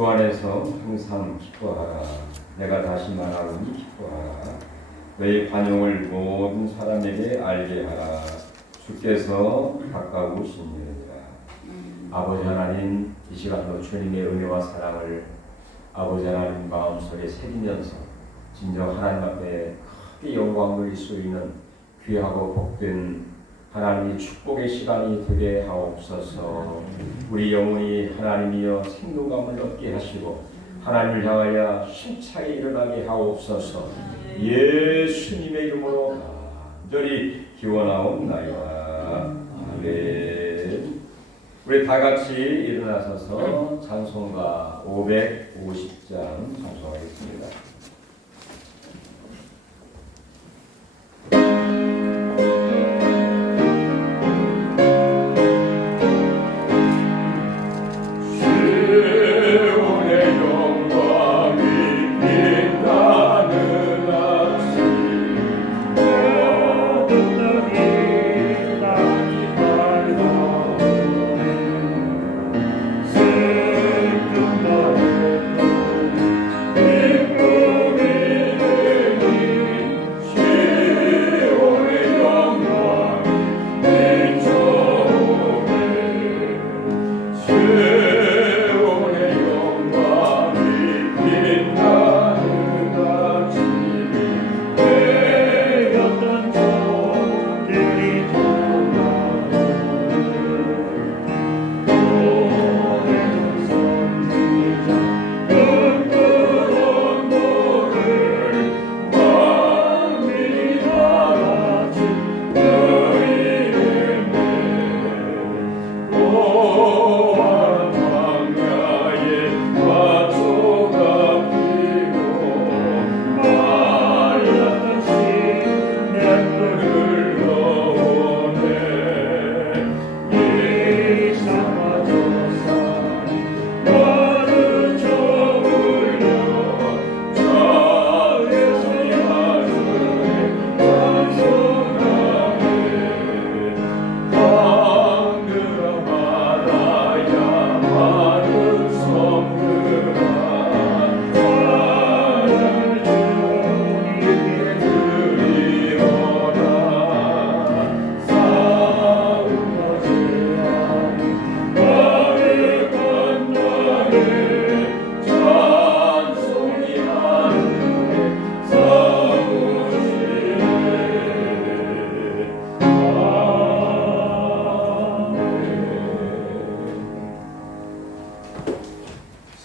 주 안에서 항상 기뻐하라. 내가 다시 말하노니 기뻐하라. 너희 관용을 모든 사람에게 알게 하라. 주께서 가까우시니라. 아버지 하나님, 이 시간도 주님의 은혜와 사랑을 아버지 하나님 마음속에 새기면서 진정 하나님 앞에 크게 영광 돌릴 수 있는 귀하고 복된 하나님의 축복의 시간이 되게 하옵소서. 우리 영혼이 하나님이여 생동감을 얻게 하시고 하나님을 향하여 힘차게 일어나게 하옵소서. 예수님의 이름으로 간절히 기원하옵나이다. 아멘. 우리 다 같이 일어나서서 찬송가 550장 찬송하겠습니다.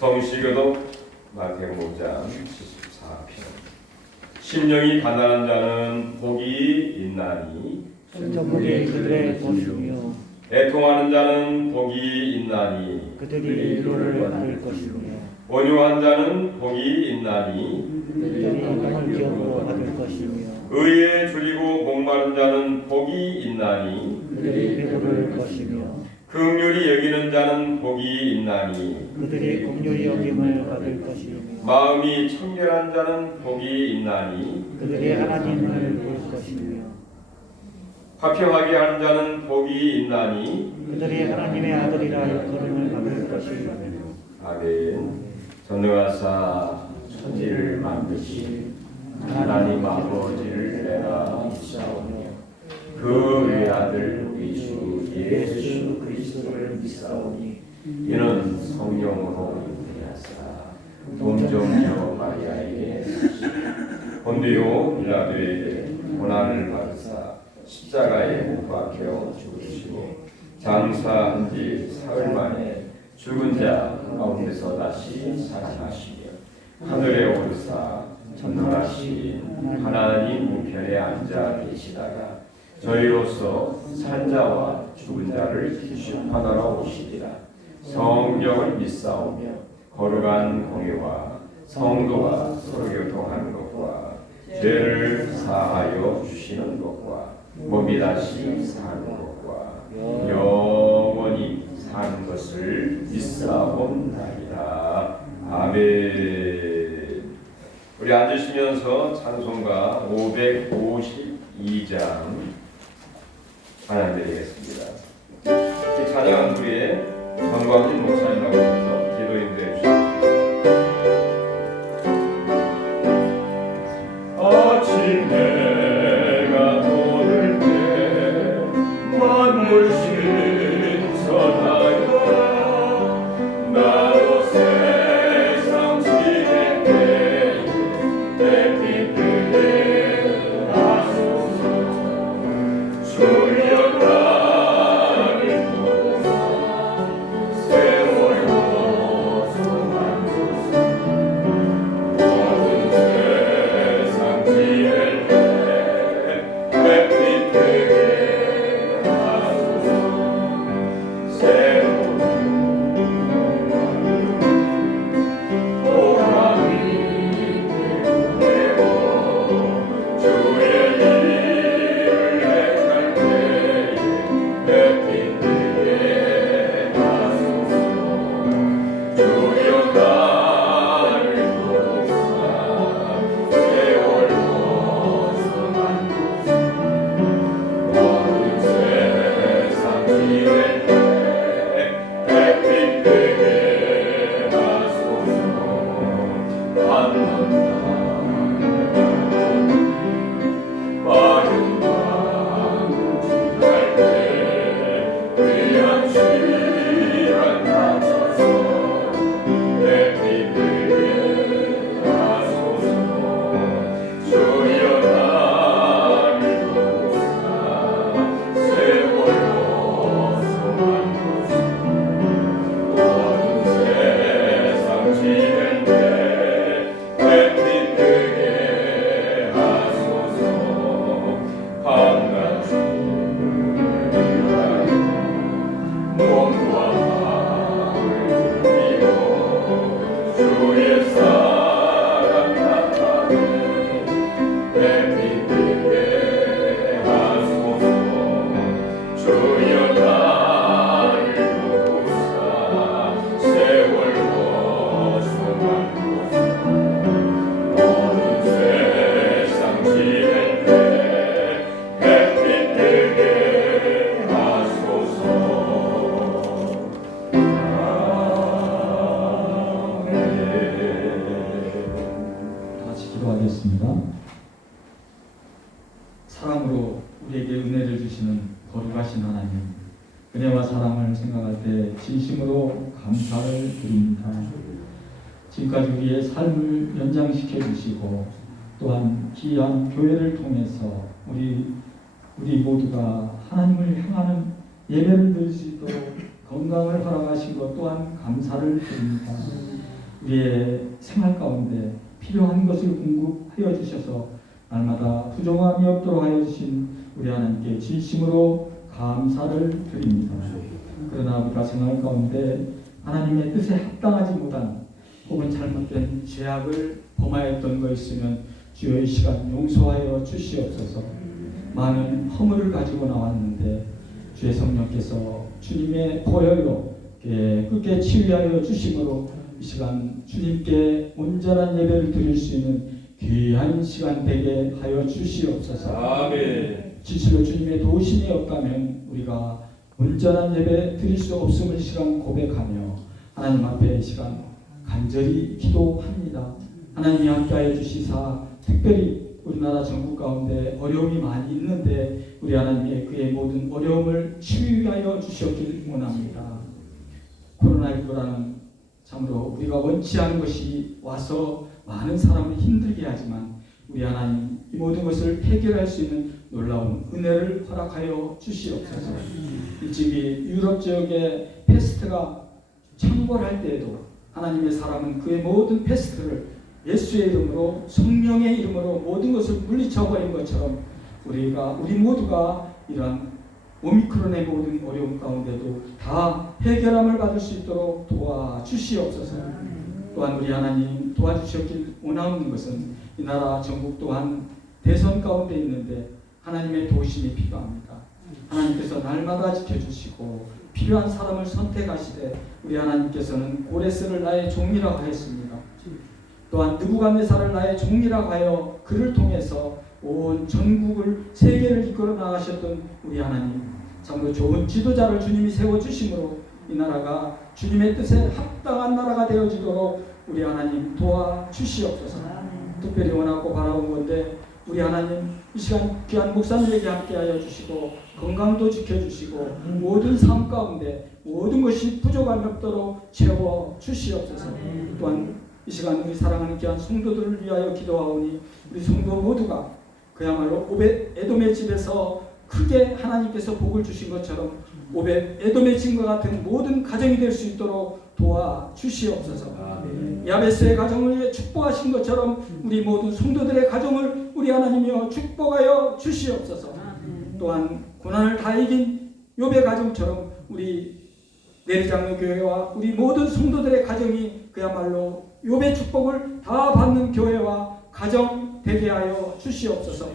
성시교독 마태복음 5장 74편. 심령이 가난한 자는 복이 있나니 천국이 그들의 것이며 애통하는 자는 복이 있나니 그들이 위로를 받을 것이며 온유한 자는 복이 있나니 그들이 영원 기업으로 받을 것이며 의에 줄이고 목마른 자는 복이 있나니 그들이 배부를 것이며 긍휼히 여기는 자는 복이 있나니 그들이 긍휼히 여김을 받을 것이며 마음이 청결한 자는 복이 있나니 그들이 하나님을 볼 것이며 화평하게 하는 자는 복이 있나니 그들이 하나님의 아들이라 일컬음을 받을 것이며 아멘. 전능하사 천지를 만드신 하나님 아버지를 내가 믿사오며 그 외아들 우리 주 예수 그리스도를 믿사오니 이는 성령으로 잉태하사 동정녀 마리아에게 본디오 빌라도에게 고난을 받으사 십자가에 못 박혀 죽으시고 장사한 지 사흘 만에 죽은 자 가운데서 다시 살아나시며 하늘에 오르사 전능하신 하나님 우편에 앉아 계시다가 저희로서 산 자와 죽은 자를 심판하러 오시리라. 성경을 믿사오며 거룩한 공예와 성도가 서로 교통하는 것과 죄를 사하여 주시는 것과 몸이 다시 사는 것과 영원히 사는 것을 믿사옵나이다. 아멘. 우리 앉으시면서 찬송가 552장 찬양드리겠습니다. 이 찬양 후에 정광진 목사님 나오셔서 기도 인도해 주십시오. 내가 도를 때 만물 신선하여 나도 세상 지낼 때에 햇빛 되게 하소서. 주여 나를 도우사 세월 벗어나소서. 모든 세상 지낼 때 햇빛 되게 하소서. 새로운 보람이 되고 주의 일을 행할 때에 햇빛 되게 하소서. 주여 나를 도우사 세월 벗어나소서. 모든 세상 지낼 때 햇빛 되게 하소서. 한번다 빠른 밤을 지날 때 귀한 시간 맞춰서 햇빛 되게 하소서. 주여 나를 도우사 세월 벗어나소서. 모든 세상 지낼 때 햇빛 되게 하소서. 밤낮이 위하여 몸과 마음을 드리고 주의 사랑 나타내 햇빛 되게 하소서. 주여 나를 도우사 세월 벗어나소서. 모든 세상 지낼 때 햇빛 되게 하소서. 같이 기도하겠습니다. 사랑으로 우리에게 은혜를 주시는 거룩하신 하나님, 은혜와 사랑을 생각할 때 진심으로 감사를 드립니다. 지금까지 우리의 삶을 연장시켜 주시고 또한 귀한 교회를 통해서 우리 모두가 하나님을 향하는 예배를 드릴 수 있도록 건강을 허락하신 것 또한 감사를 드립니다. 우리의 생활 가운데 필요한 것을 공급하여 주셔서 날마다 부족함이 없도록 하여 주신 우리 하나님께 진심으로 감사를 드립니다. 그러나 우리가 생활 가운데 하나님의 뜻에 합당하지 못한 혹은 잘못된 죄악을 범하였던 거 있으면 주여 이 시간 용서하여 주시옵소서. 많은 허물을 가지고 나왔는데 주의 성령께서 주님의 보혈로 깨끗게 치유하여 주심으로 이 시간 주님께 온전한 예배를 드릴 수 있는 귀한 시간 되게 하여 주시옵소서. 아멘. 진실로 주님의 도우심이 없다면 우리가 온전한 예배 드릴 수 없음을 시간 고백하며 하나님 앞에 이 시간 간절히 기도합니다. 하나님이 함께하여 주시사 특별히 우리나라 전국 가운데 어려움이 많이 있는데 우리 하나님의 그의 모든 어려움을 치유하여 주셨길 원합니다. 코로나19라는 참으로 우리가 원치 않은 것이 와서 많은 사람을 힘들게 하지만 우리 하나님 이 모든 것을 해결할 수 있는 놀라운 은혜를 허락하여 주시옵소서. 일찍이 유럽 지역의 페스트가 창궐할 때에도 하나님의 사람은 그의 모든 페스트를 예수의 이름으로 성령의 이름으로 모든 것을 물리쳐버린 것처럼 우리 모두가 이러한 오미크론의 모든 어려움 가운데도 다 해결함을 받을 수 있도록 도와주시옵소서. 또한 우리 하나님 도와주셨길 원하는 것은 이 나라 전국 또한 대선 가운데 있는데 하나님의 도우심이 필요합니다. 하나님께서 날마다 지켜주시고 필요한 사람을 선택하시되 우리 하나님께서는 고레스를 나의 종이라고 하였습니다. 또한 느부갓네살을 나의 종이라고 하여 그를 통해서 온 전국을 세계를 이끌어 나가셨던 우리 하나님, 참으로 좋은 지도자를 주님이 세워주심으로 이 나라가 주님의 뜻에 합당한 나라가 되어지도록 우리 하나님 도와주시옵소서. 특별히 원하고 바라온 건데 우리 하나님 이 시간 귀한 목사님에게 함께하여 주시고 건강도 지켜주시고 모든 삶 가운데 모든 것이 부족함이 없도록 채워 주시옵소서. 또한 이 시간 우리 사랑하는 귀한 성도들을 위하여 기도하오니 우리 성도 모두가 그야말로 오벳 에돔의 집에서 크게 하나님께서 복을 주신 것처럼 오벳 에돔의 집과 같은 모든 가정이 될 수 있도록 도와 주시옵소서. 야베스의 가정을 축복하신 것처럼 우리 모든 성도들의 가정을 우리 하나님이여 축복하여 주시옵소서. 또한 고난을 다 이긴 욥의 가정처럼 우리 내리장로 교회와 우리 모든 성도들의 가정이 그야말로 욥의 축복을 다 받는 교회와 가정 되게 하여 주시옵소서.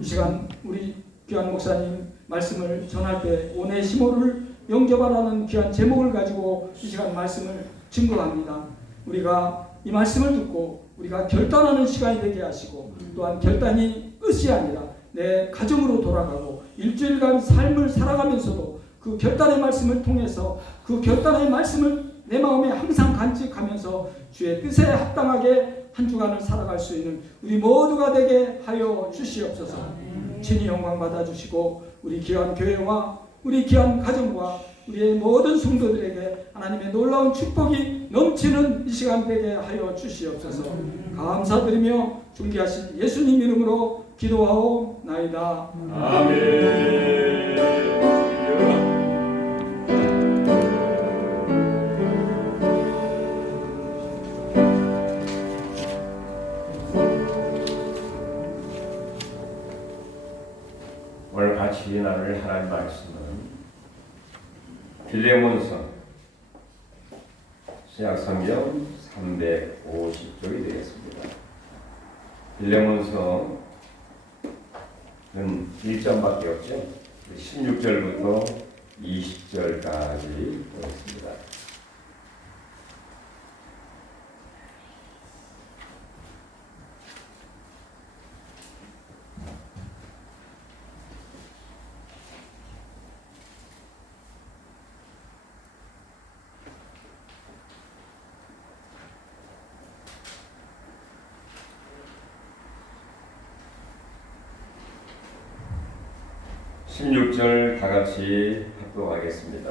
이 시간 우리 귀한 목사님 말씀을 전할 때 오네시모를 영접하라는 귀한 제목을 가지고 이 시간 말씀을 증거합니다. 우리가 이 말씀을 듣고 우리가 결단하는 시간이 되게 하시고 또한 결단이 끝이 아니라 내 가정으로 돌아가고 일주일간 삶을 살아가면서도 그 결단의 말씀을 통해서 그 결단의 말씀을 내 마음에 항상 간직하면서 주의 뜻에 합당하게 한 주간을 살아갈 수 있는 우리 모두가 되게 하여 주시옵소서. 친히 영광 받아주시고 우리 귀한 교회와 우리 귀한 가정과 우리의 모든 성도들에게 하나님의 놀라운 축복이 넘치는 이 시간 되게 하여 주시옵소서. 감사드리며 존귀하신 예수님 이름으로 기도하옵나이다. 아멘. 오늘 같이 나눌 하나님 말씀은 빌레몬서 신약성경 350쪽이 되겠습니다. 빌레몬서는 1장밖에 없죠. 16절부터 20절까지 되겠습니다. (16절) 다같이 합독하겠습니다.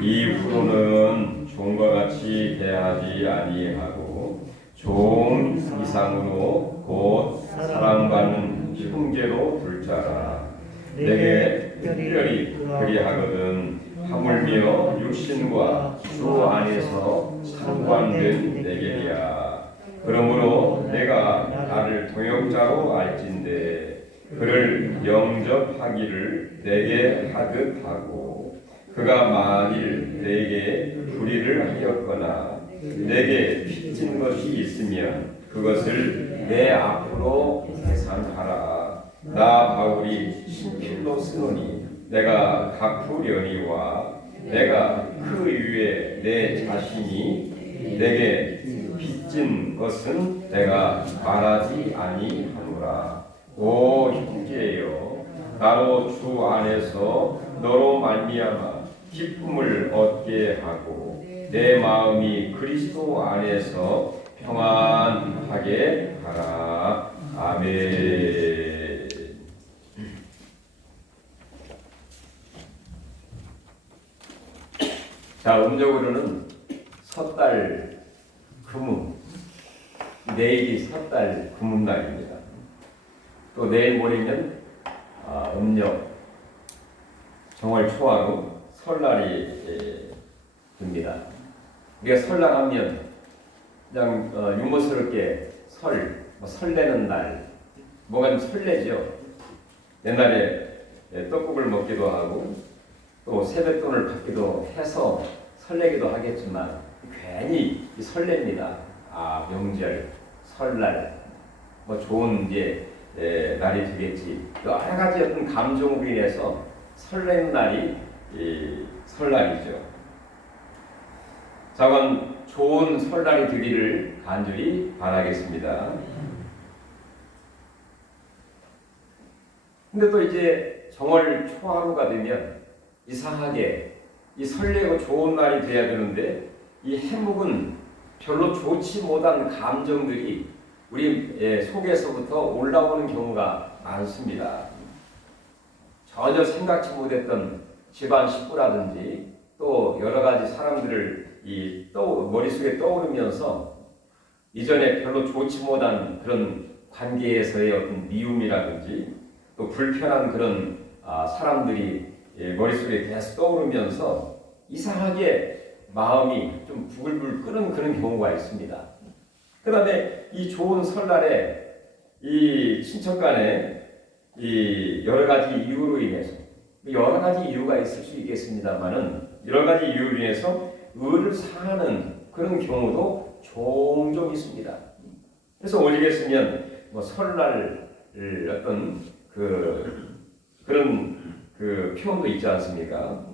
이후로는 종과 같이 대하지 아니하고 종 이상으로 곧 사랑받는 형제로 둘 자라. 내게 특별히 그리하거든 하물며 육신과 주 안에서 상관된 내게야. 그러므로 내가 나를 동역자로 알진대 그를 영접하기를 내게 하듯 하고 그가 만일 내게 불의를 하였거나 내게 빚진 것이 있으면 그것을 내 앞으로 계산하라. 나 바울이 신필로 쓰노니 내가 갚으려니와 내가 그 위에 내 자신이 내게 빚진 것은 내가 말하지 아니하노라. 오 형제여, 나로 주 안에서 너로 말미암아 기쁨을 얻게 하고 내 마음이 그리스도 안에서 평안하게 하라. 아멘. 자, 음력으로는 섣달 금음, 내일이 섣달 금음날입니다. 또 내일 모레면 음력 정월 초하루 설날이 됩니다. 우리가 설날하면 그냥 유머스럽게 설레는 날, 뭔가 좀 설레죠. 옛날에 떡국을 먹기도 하고 또 세뱃돈을 받기도 해서 설레기도 하겠지만 괜히 설렙니다. 명절, 설날, 뭐 좋은 이제 날이 되겠지. 여러 가지 어떤 감정으로 인해서 설레는 날이 설날이죠. 자건 좋은 설날이 되기를 간절히 바라겠습니다. 근데 또 이제 정월 초하루가 되면 이상하게 이 설레고 좋은 날이 돼야 되는데 이 해묵은 별로 좋지 못한 감정들이 우리 속에서부터 올라오는 경우가 많습니다. 전혀 생각지 못했던 집안 식구라든지 또 여러 가지 사람들을 머릿속에 떠오르면서 이전에 별로 좋지 못한 그런 관계에서의 어떤 미움이라든지 또 불편한 그런 사람들이 머릿속에 계속 떠오르면서 이상하게 마음이 좀 부글부글 끓는 그런 경우가 있습니다. 그 다음에 이 좋은 설날에 이 친척 간에 이 여러 가지 이유로 인해서 여러 가지 이유가 있을 수 있겠습니다만은 여러 가지 이유로 인해서 의를 상하는 그런 경우도 종종 있습니다. 그래서 오직했으면 설날 어떤 그런 표현도 있지 않습니까?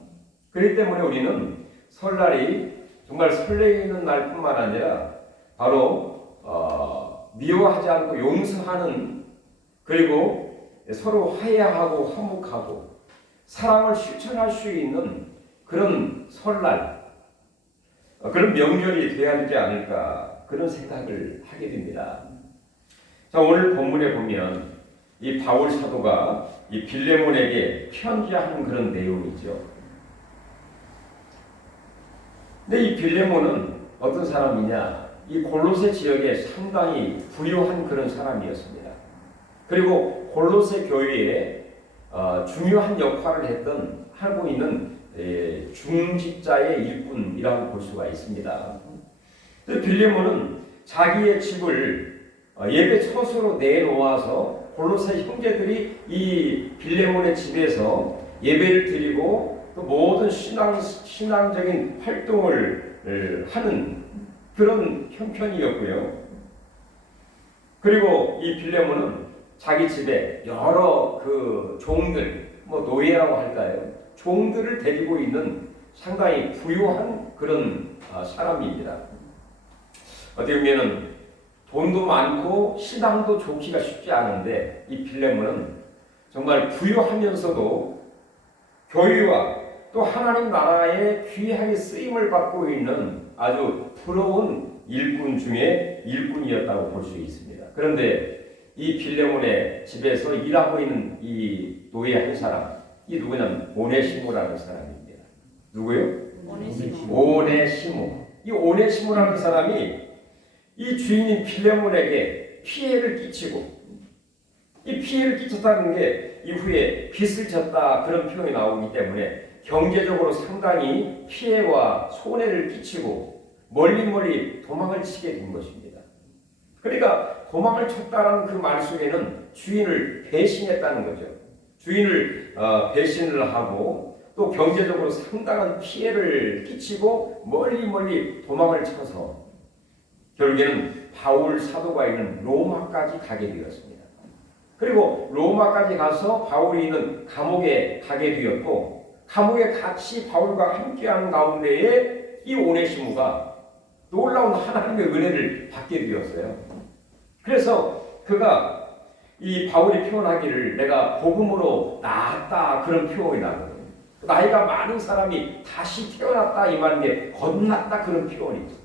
그렇기 때문에 우리는 설날이 정말 설레이는 날뿐만 아니라 바로 미워하지 않고 용서하는 그리고 서로 화해하고 화목하고 사랑을 실천할 수 있는 그런 설날 그런 명절이 되어야 되지 않을까 그런 생각을 하게 됩니다. 자, 오늘 본문에 보면 이 바울 사도가 이 빌레몬에게 편지하는 그런 내용이죠. 근데 이 빌레몬은 어떤 사람이냐? 이 골로새 지역에 상당히 부유한 그런 사람이었습니다. 그리고 골로새 교회에 중요한 역할을 하고 있는 중직자의 일꾼이라고 볼 수가 있습니다. 빌레몬은 자기의 집을 예배 처소로 내놓아서 골로새 형제들이 이 빌레몬의 집에서 예배를 드리고 또 모든 신앙적인 활동을 하는 그런 형편이었고요. 그리고 이 빌레몬은 자기 집에 여러 종들, 노예라고 할까요? 종들을 데리고 있는 상당히 부유한 그런 사람입니다. 어떻게 보면은 돈도 많고 신앙도 좋기가 쉽지 않은데 이 빌레몬은 정말 부유하면서도 교회와 또 하나님 나라에 귀하게 쓰임을 받고 있는 아주 부러운 일꾼 중에 일꾼이었다고 볼 수 있습니다. 그런데 이 빌레몬의 집에서 일하고 있는 이 노예 한 사람, 이 누구냐면 오네시모라는 사람입니다. 누구요? 오네시모. 이 오네시모라는 사람이 이 주인인 빌레몬에게 피해를 끼치고 이 피해를 끼쳤다는 게 이후에 빚을 졌다 그런 표현이 나오기 때문에 경제적으로 상당히 피해와 손해를 끼치고 멀리 도망을 치게 된 것입니다. 그러니까 도망을 쳤다라는 그 말 속에는 주인을 배신했다는 거죠. 주인을 배신을 하고 또 경제적으로 상당한 피해를 끼치고 멀리 도망을 쳐서 결국에는 바울 사도가 있는 로마까지 가게 되었습니다. 그리고 로마까지 가서 바울이 있는 감옥에 가게 되었고 감옥에 같이 바울과 함께하는 가운데에 이 오네시모가 놀라운 하나님의 은혜를 받게 되었어요. 그래서 그가 이 바울이 표현하기를 내가 복음으로 나았다 그런 표현이 나거든요. 나이가 많은 사람이 다시 태어났다 이 말인데 건났다 그런 표현이 있어요.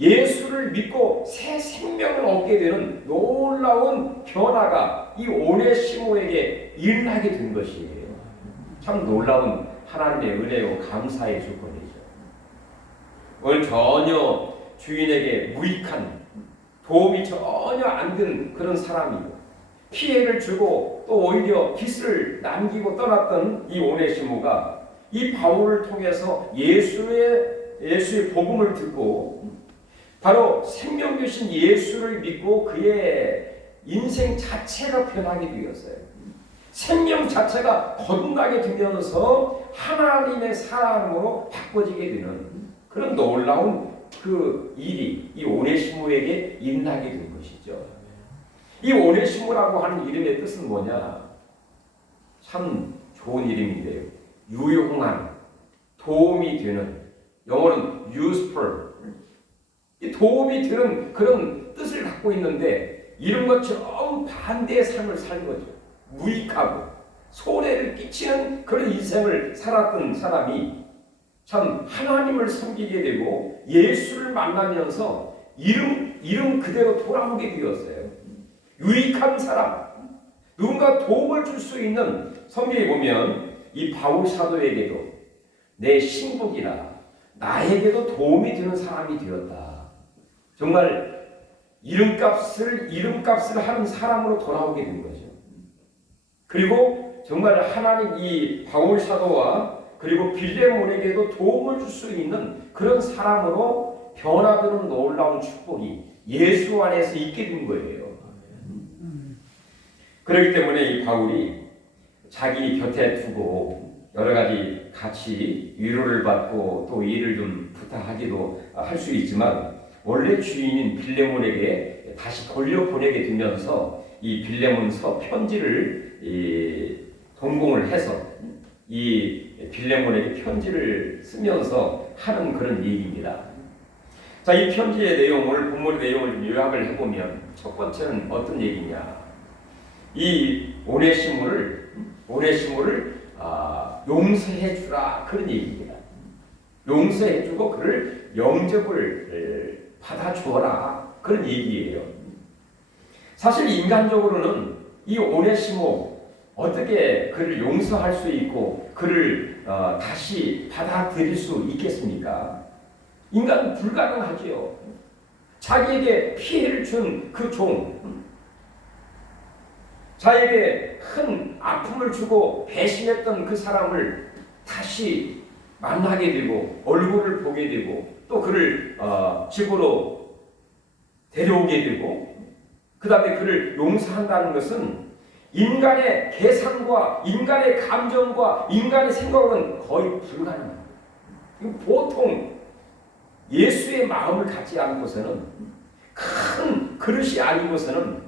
예수를 믿고 새 생명을 얻게 되는 놀라운 변화가 이 오네시모에게 일어나게 된 것이에요. 참 놀라운 하나님의 은혜요 감사의 조건이죠. 오늘 전혀 주인에게 무익한 도움이 전혀 안 되는 그런 사람이고 피해를 주고 또 오히려 빚을 남기고 떠났던 이 오네시모가 이 바울을 통해서 예수의 복음을 듣고 바로 생명 되신 예수를 믿고 그의 인생 자체가 변하게 되었어요. 생명 자체가 거듭나게 되면서 하나님의 사람으로 바꿔지게 되는 그런 놀라운 그 일이 이 오네시모에게 일어나게 된 것이죠. 이 오네시모라고 하는 이름의 뜻은 뭐냐? 참 좋은 이름인데요. 유용한, 도움이 되는, 영어는 useful. 이 도움이 되는 그런 뜻을 갖고 있는데 이름과 정반대의 삶을 산 거죠. 무익하고 손해를 끼치는 그런 인생을 살았던 사람이 참 하나님을 섬기게 되고 예수를 만나면서 이름 그대로 돌아오게 되었어요. 유익한 사람, 누군가 도움을 줄 수 있는, 성경에 보면 이 바울 사도에게도 내 신복이라 나에게도 도움이 되는 사람이 되었다. 정말 이름값을 하는 사람으로 돌아오게 된 거죠. 그리고 정말 하나님 이 바울 사도와 그리고 빌레몬에게도 도움을 줄 수 있는 그런 사람으로 변화되는 놀라운 축복이 예수 안에서 있게 된 거예요. 그렇기 때문에 이 바울이 자기 곁에 두고 여러 가지 같이 위로를 받고 또 일을 좀 부탁하기도 할 수 있지만, 원래 주인인 빌레몬에게 다시 돌려보내게 되면서 이 빌레몬서 편지를 동봉을 해서 이 빌레몬에게 편지를 쓰면서 하는 그런 얘기입니다. 자, 이 편지의 내용을, 본문의 내용을 좀 요약을 해보면, 첫 번째는 어떤 얘기냐? 이 오네시모를 용서해 주라, 그런 얘기입니다. 용서해 주고 그를 영접을 받아 주어라, 그런 얘기예요. 사실 인간적으로는 이 오네시모 어떻게 그를 용서할 수 있고 그를 다시 받아들일 수 있겠습니까? 인간은 불가능하지요. 자기에게 피해를 준 그 종, 자에게 큰 아픔을 주고 배신했던 그 사람을 다시 만나게 되고 얼굴을 보게 되고 또 그를 집으로 데려오게 되고 그 다음에 그를 용서한다는 것은 인간의 계산과 인간의 감정과 인간의 생각은 거의 불가능합니다. 보통 예수의 마음을 갖지 않고서는, 큰 그릇이 아니고서는,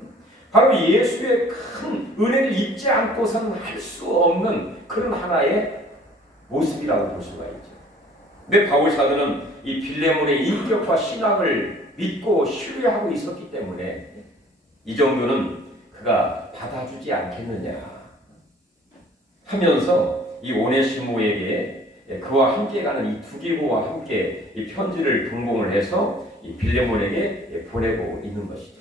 바로 예수의 큰 은혜를 입지 않고서는 할 수 없는 그런 하나의 모습이라고 볼 수가 있죠. 근데 바울 사도는 이 빌레몬의 인격과 신앙을 믿고 신뢰하고 있었기 때문에 이 정도는 그가 받아주지 않겠느냐 하면서 이 오네시모에게 그와 함께 가는 이 두기고와 함께 이 편지를 동봉을 해서 이 빌레몬에게 보내고 있는 것이죠.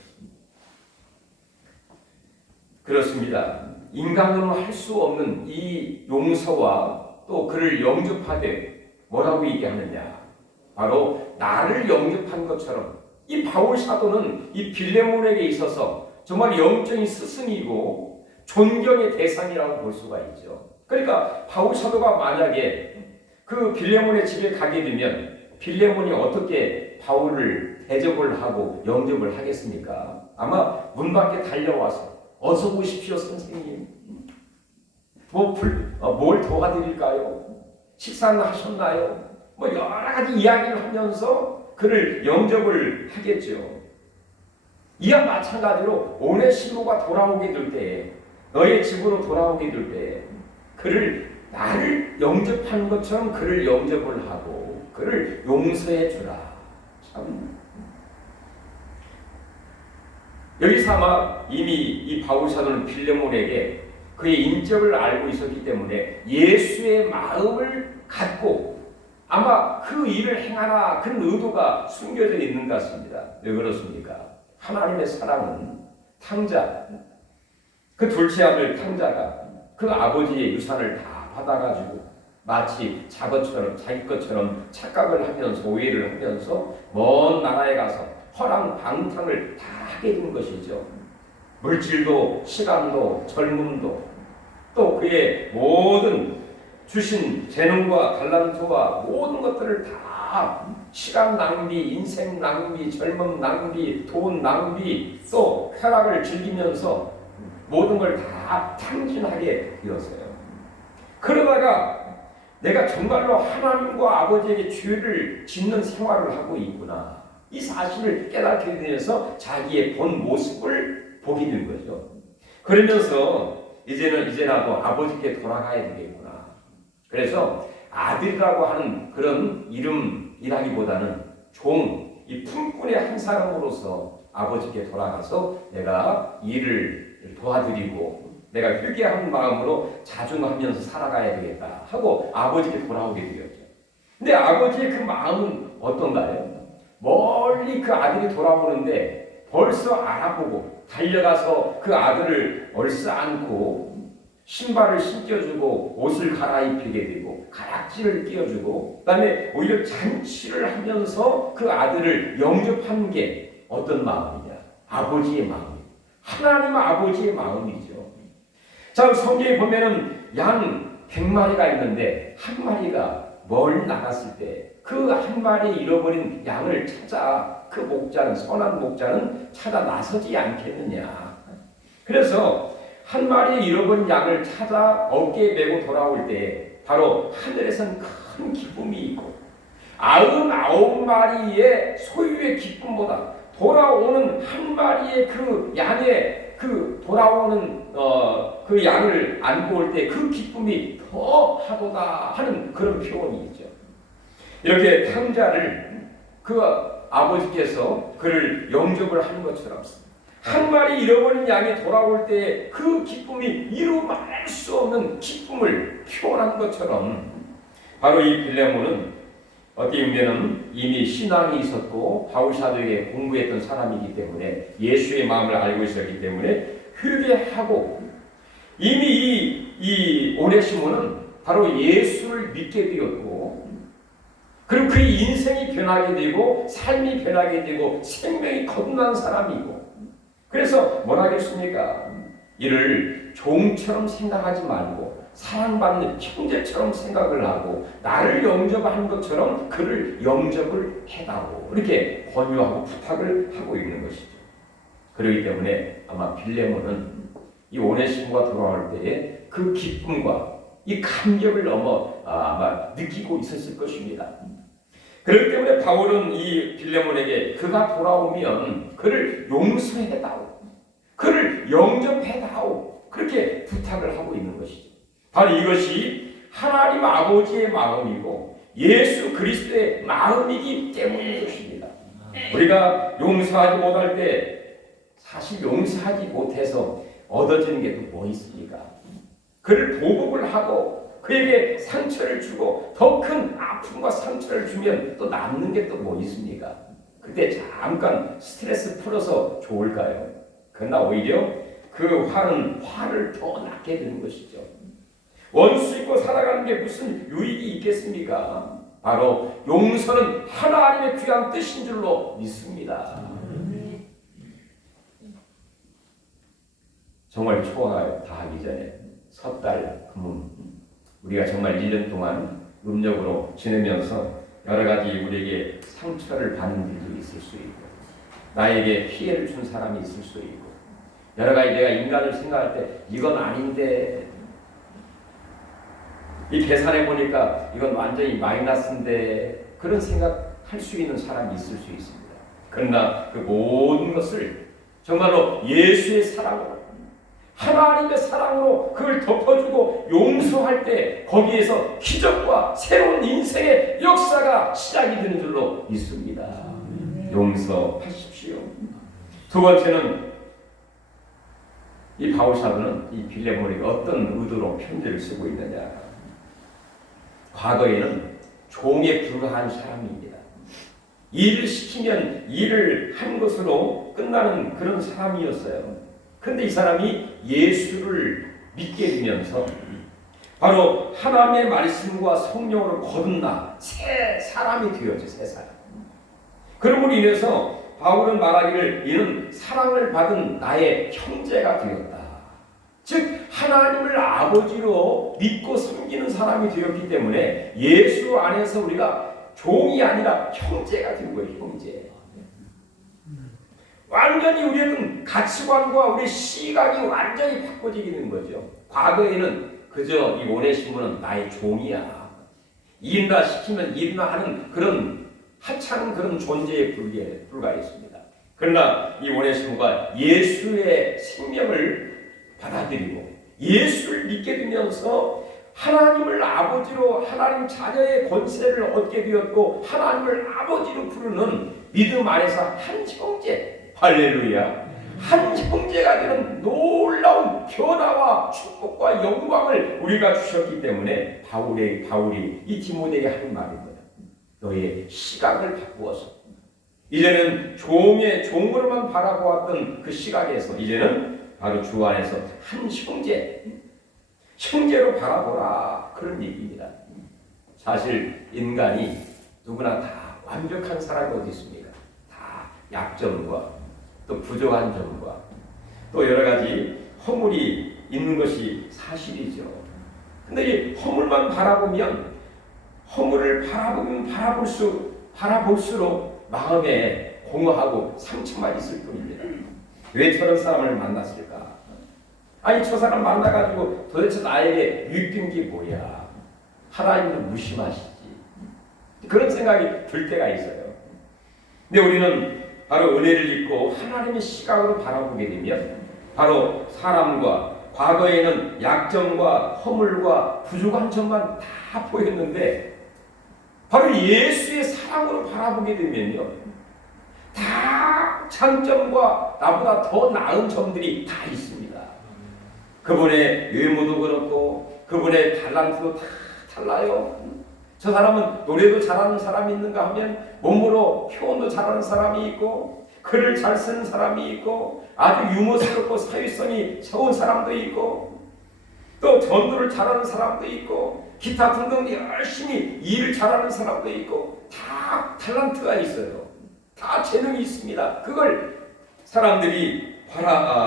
그렇습니다. 인간으로는 할 수 없는 이 용서와 또 그를 영접하되 뭐라고 얘기하느냐? 바로 나를 영접한 것처럼 이 바울 사도는 이 빌레몬에게 있어서 정말 영적인 스승이고 존경의 대상이라고 볼 수가 있죠. 그러니까 바울 사도가 만약에 그 빌레몬의 집에 가게 되면 빌레몬이 어떻게 바울을 대접을 하고 영접을 하겠습니까? 아마 문 밖에 달려와서 어서 오십시오 선생님, 뭘 도와드릴까요? 식사는 하셨나요? 뭐 여러 가지 이야기를 하면서 그를 영접을 하겠죠. 이와 마찬가지로 오네시모가 돌아오게 될 때에, 너의 집으로 돌아오게 될 때에 그를 나를 영접한 것처럼 그를 영접을 하고 그를 용서해 주라. 참, 여기서 아마 이미 이 바울 사도는 빌레몬에게 그의 인격을 알고 있었기 때문에 예수의 마음을 갖고 아마 그 일을 행하라 그런 의도가 숨겨져 있는 것 같습니다. 왜 그렇습니까? 하나님의 사랑은 탕자, 그 둘째 아들 탕자가 그 아버지의 유산을 다 받아가지고 마치 자기 것처럼 착각을 하면서 오해를 하면서 먼 나라에 가서 허랑방탕을 다 하게 된 것이죠. 물질도 시간도 젊음도 또 그의 모든 주신 재능과 달란트와 모든 것들을 다 시간 낭비, 인생 낭비, 젊음 낭비, 돈 낭비, 또 쾌락을 즐기면서 모든 걸 다 탕진하게 되었어요. 그러다가 내가 정말로 하나님과 아버지에게 죄를 짓는 생활을 하고 있구나, 이 사실을 깨닫게 되면서 자기의 본 모습을 보게 된 거죠. 그러면서 이제라도 아버지께 돌아가야 되겠구나. 그래서 아들이라고 하는 그런 이름이라기보다는 종, 이 품꾼의 한 사람으로서 아버지께 돌아가서 내가 일을 도와드리고 내가 회개하는 마음으로 자중하면서 살아가야 되겠다 하고 아버지께 돌아오게 되었죠. 근데 아버지의 그 마음은 어떤가요? 멀리 그 아들이 돌아오는데 벌써 알아보고 달려가서 그 아들을 얼싸안고 신발을 신겨주고 옷을 갈아입히게 되고 가락지를 끼워주고 그다음에 오히려 잔치를 하면서 그 아들을 영접한 게 어떤 마음이냐? 아버지의 마음. 하나님 아버지의 마음이죠. 자, 성경에 보면은 양 100마리가 있는데 한 마리가 멀리 나갔을 때 그 한 마리 잃어버린 양을 찾아 그 목자는, 선한 목자는 찾아 나서지 않겠느냐. 그래서 한 마리 잃어버린 양을 찾아 어깨에 메고 돌아올 때 바로 하늘에선 큰 기쁨이 있고 99마리의 소유의 기쁨보다 돌아오는 한 마리의 그 양의 그 돌아오는 그 양을 안고 올 때 그 기쁨이 더 하도다 하는 그런 표현이 있죠. 이렇게 탕자를 그 아버지께서 그를 영접을 하는 것처럼 한 마리 잃어버린 양이 돌아올 때 그 기쁨이 이루 말할 수 없는 기쁨을 표현한 것처럼 바로 이 빌레몬은 어떻게 보면 이미 신앙이 있었고 바울사도에게 공부했던 사람이기 때문에 예수의 마음을 알고 있었기 때문에 회개하고 이미 이 오네시모는 바로 예수를 믿게 되었고 그리고 그의 인생이 변하게 되고 삶이 변하게 되고 생명이 거듭난 사람이고 그래서 뭐라 하겠습니까? 이를 종처럼 생각하지 말고 사랑받는 형제처럼 생각을 하고 나를 영접한 것처럼 그를 영접을 해다오 이렇게 권유하고 부탁을 하고 있는 것이죠. 그렇기 때문에 아마 빌레몬은 이 오네시모가 돌아올 때에 그 기쁨과 이 감격을 아마 느끼고 있었을 것입니다. 그렇기 때문에 바울은 이 빌레몬에게 그가 돌아오면 그를 용서해다오, 그를 영접해다오 그렇게 부탁을 하고 있는 것이죠. 바로 이것이 하나님 아버지의 마음이고 예수 그리스도의 마음이기 때문인 것입니다. 우리가 용서하지 못할 때 사실 용서하지 못해서 얻어지는 게 또 뭐 있습니까? 그를 보복을 하고 그에게 상처를 주고 더 큰 아픔과 상처를 주면 또 남는 게 또 뭐 있습니까? 그때 잠깐 스트레스 풀어서 좋을까요? 그러나 오히려 그 화를 더 낳게 되는 것이죠. 원수 있고 살아가는 게 무슨 유익이 있겠습니까? 바로 용서는 하나님의 귀한 뜻인 줄로 믿습니다. 정말 초가 다 하기 전에 석 달 금음 우리가 정말 1년 동안 음력으로 지내면서 여러 가지 우리에게 상처를 받는 일도 있을 수 있고 나에게 피해를 준 사람이 있을 수 있고 여러 가지 내가 인간을 생각할 때 이건 아닌데 이 계산해 보니까 이건 완전히 마이너스인데 그런 생각할 수 있는 사람이 있을 수 있습니다. 그러나 그 모든 것을 정말로 예수의 사랑으로 하나님의 사랑으로 그걸 덮어주고 용서할 때 거기에서 기적과 새로운 인생의 역사가 시작이 되는 줄로 믿습니다. 용서하십시오. 두 번째는 이 바울사도는 이 빌레몬에게 어떤 의도로 편지를 쓰고 있느냐. 과거에는 종에 불과한 사람입니다. 일을 시키면 일을 한 것으로 끝나는 그런 사람이었어요. 그런데 이 사람이 예수를 믿게 되면서 바로 하나님의 말씀과 성령으로 거듭나 새 사람이 되었죠. 새 사람. 그러므로 인해서 바울은 말하기를 이는 사랑을 받은 나의 형제가 되었다. 즉 하나님을 아버지로 믿고 섬기는 사람이 되었기 때문에 예수 안에서 우리가 종이 아니라 형제가 된 거예요. 형제. 완전히 우리의 가치관과 우리의 시각이 완전히 바꿔지게 된 거죠. 과거에는 그저 이 오네시모는 나의 종이야. 일이나 시키면 일이나 하는 그런 하찮은 그런 존재에 불과했습니다. 그러나 이 오네시모가 예수의 생명을 받아들이고 예수를 믿게 되면서 하나님을 아버지로 하나님 자녀의 권세를 얻게 되었고 하나님을 아버지로 부르는 믿음 안에서 한 형제 할렐루야. 한 형제가 되는 놀라운 변화와 축복과 영광을 우리가 주셨기 때문에 바울이 이 디모데에게 하는 말입니다. 너의 시각을 바꾸어서 이제는 종으로만 바라보았던 그 시각에서 이제는 바로 주 안에서 한 형제로 바라보라, 그런 얘기입니다. 사실 인간이 누구나 다 완벽한 사람이 어디 있습니까? 다 약점과 또 부족한 점과 또 여러 가지 허물이 있는 것이 사실이죠. 근데 이 허물만 바라보면 허물을 바라볼수록 마음에 공허하고 상처만 있을 뿐입니다. 왜 저런 사람을 만났을까? 아니, 저 사람 만나가지고 도대체 나에게 유익된 게 뭐야? 하나님도 무심하시지. 그런 생각이 들 때가 있어요. 근데 우리는 바로 은혜를 입고 하나님의 시각으로 바라보게 되면 바로 사람과 과거에는 약점과 허물과 부족한 점만 다 보였는데 바로 예수의 사랑으로 바라보게 되면요, 다 장점과 나보다 더 나은 점들이 다 있습니다. 그분의 외모도 그렇고 그분의 달란트도 다 달라요. 저 사람은 노래도 잘하는 사람이 있는가 하면 몸으로 표현도 잘하는 사람이 있고 글을 잘 쓰는 사람이 있고 아주 유머스럽고 사회성이 좋은 사람도 있고 또 전도를 잘하는 사람도 있고 기타 등등 열심히 일을 잘하는 사람도 있고 다 탤런트가 있어요. 다 재능이 있습니다. 그걸 사람들이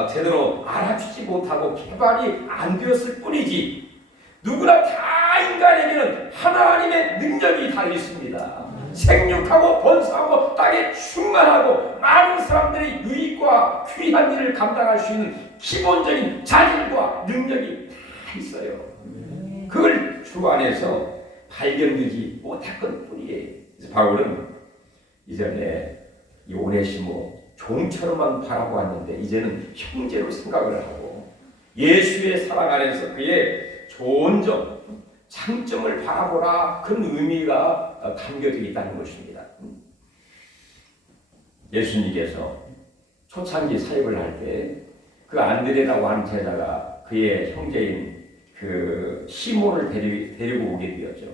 제대로 알아주지 못하고 개발이 안 되었을 뿐이지 누구나 다 인간에게는 하나님의 능력이 다 있습니다. 생육하고 번성하고 땅에 충만하고 많은 사람들의 유익과 귀한 일을 감당할 수 있는 기본적인 자질과 능력이 다 있어요. 그걸 주 안에서 발견되지 못할 뿐이에요. 그래서 바울은 이전에 이 오네시모 종처럼만 바라보았는데 이제는 형제로 생각을 하고 예수의 사랑 안에서 그의 좋은 점, 장점을 바라보라, 그런 의미가 담겨져 있다는 것입니다. 예수님께서 초창기 사역을 할 때 그 안드레라고 하는 제자가 그의 형제인 그 시몬을 데리고 오게 되었죠.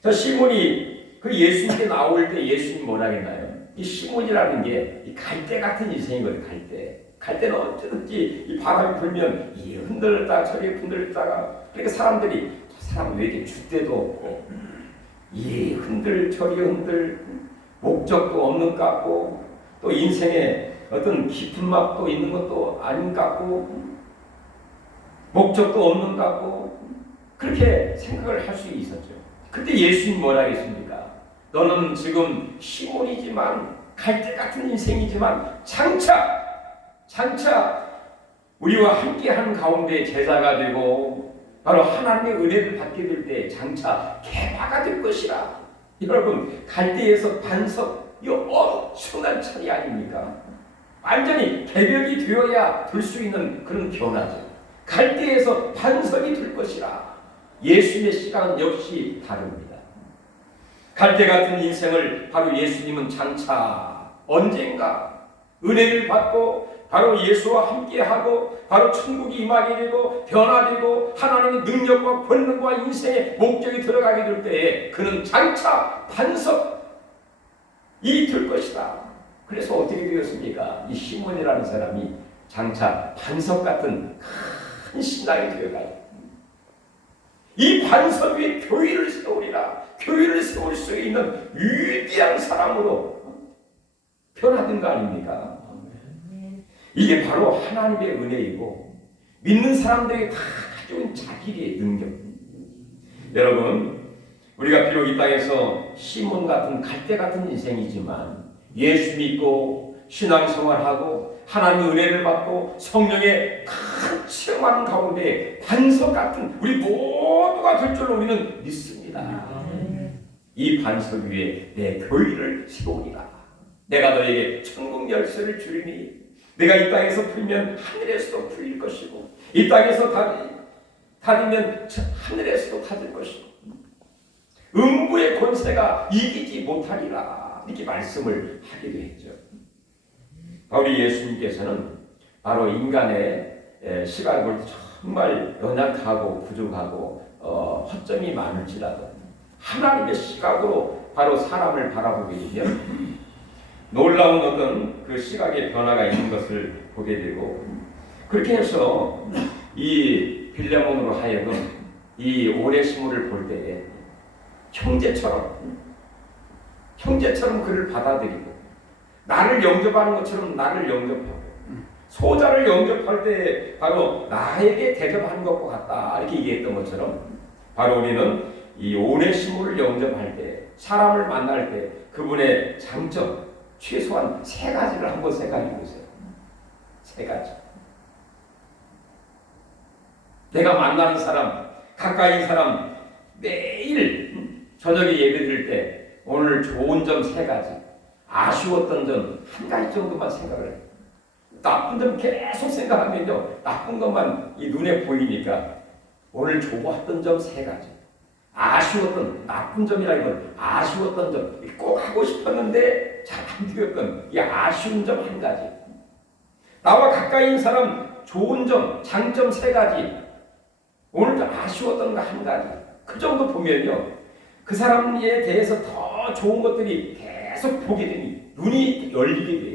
저 시몬이 그 예수님께 나올 때 예수님 뭐라 했나요? 이 시몬이라는 게 이 갈대 같은 인생이거든요. 갈대는 어쩌든지 이 바람이 불면 이 흔들렸다가 저리 흔들렸다가 그러니까 사람들이 저 사람 왜 이렇게 줏대도 없고 이 저리 흔들 목적도 없는 것 같고 또 인생에 어떤 깊은 맛도 있는 것도 아닌 것 같고 목적도 없는 것 같고 그렇게 생각을 할 수 있었죠. 그때 예수님 뭐라 했습니까? 너는 지금 시몬이지만 갈대 같은 인생이지만 장차 우리와 함께하는 가운데 제자가 되고 바로 하나님의 은혜를 받게 될 때 장차 개바가 될 것이라. 여러분, 갈대에서 반석, 이 엄청난 차이 아닙니까? 완전히 개벽이 되어야 될 수 있는 그런 변화죠. 갈대에서 반석이 될 것이라. 예수의 시각은 역시 다릅니다. 갈대 같은 인생을 바로 예수님은 장차 언젠가 은혜를 받고 바로 예수와 함께하고 바로 천국이 임하게 되고 변화되고 하나님의 능력과 권능과 인생의 목적이 들어가게 될 때에 그는 장차 반석이 될 것이다. 그래서 어떻게 되었습니까? 이 시몬이라는 사람이 장차 반석 같은 큰 신당이 되어가요. 이 반석 위에 교회를 세우리라. 교회를 세울 수 있는 위대한 사람으로 변화된 거 아닙니까? 이게 바로 하나님의 은혜이고 믿는 사람들에게 다 가져온 자기의 능력. 여러분, 우리가 비록 이 땅에서 시몬 같은 갈대 같은 인생이지만 예수 믿고 신앙생활하고 하나님의 은혜를 받고 성령의 큰 체험하는 가운데 반석 같은 우리 모두가 될 줄로 우리는 믿습니다. 이 반석 위에 내 교회를 세우리라. 내가 너에게 천국 열쇠를 주리니 내가 이 땅에서 풀면 하늘에서도 풀릴 것이고 이 땅에서 닫으면 하늘에서도 닫을 것이고 음부의 권세가 이기지 못하리라. 이렇게 말씀을 하기도 했죠. 우리 예수님께서는 바로 인간의 시각을 볼 때 정말 연약하고 부족하고 허점이 많을지라도 하나님의 시각으로 바로 사람을 바라보게 되면 놀라운 어떤 그 시각의 변화가 있는 것을 보게 되고, 그렇게 해서 이 빌레몬으로 하여금 이 오네시모를 볼 때에 형제처럼 그를 받아들이고, 나를 영접하는 것처럼 나를 영접하고, 소자를 영접할 때 바로 나에게 대접하는 것과 같다 이렇게 얘기했던 것처럼, 바로 우리는 이 오네시모를 영접할 때, 사람을 만날 때 그분의 장점 최소한 3가지를 한번 생각해 보세요. 3가지. 내가 만나는 사람, 가까이 사람, 매일 저녁에 예배 드릴 때 오늘 좋은 점 3가지, 아쉬웠던 점 1가지 정도만 생각을 해요. 나쁜 점 계속 생각하면요, 나쁜 것만 이 눈에 보이니까 오늘 좋았던 점 3가지, 아쉬웠던, 나쁜 점이라는 아쉬웠던 점, 꼭 하고 싶었는데 잘 안 되었던 이 아쉬운 점 1가지, 나와 가까이 있는 사람 좋은 점, 장점 3가지, 오늘도 아쉬웠던 거 1가지, 그 정도 보면요, 그 사람에 대해서 더 좋은 것들이 계속 보게 되니 눈이 열리게 돼요.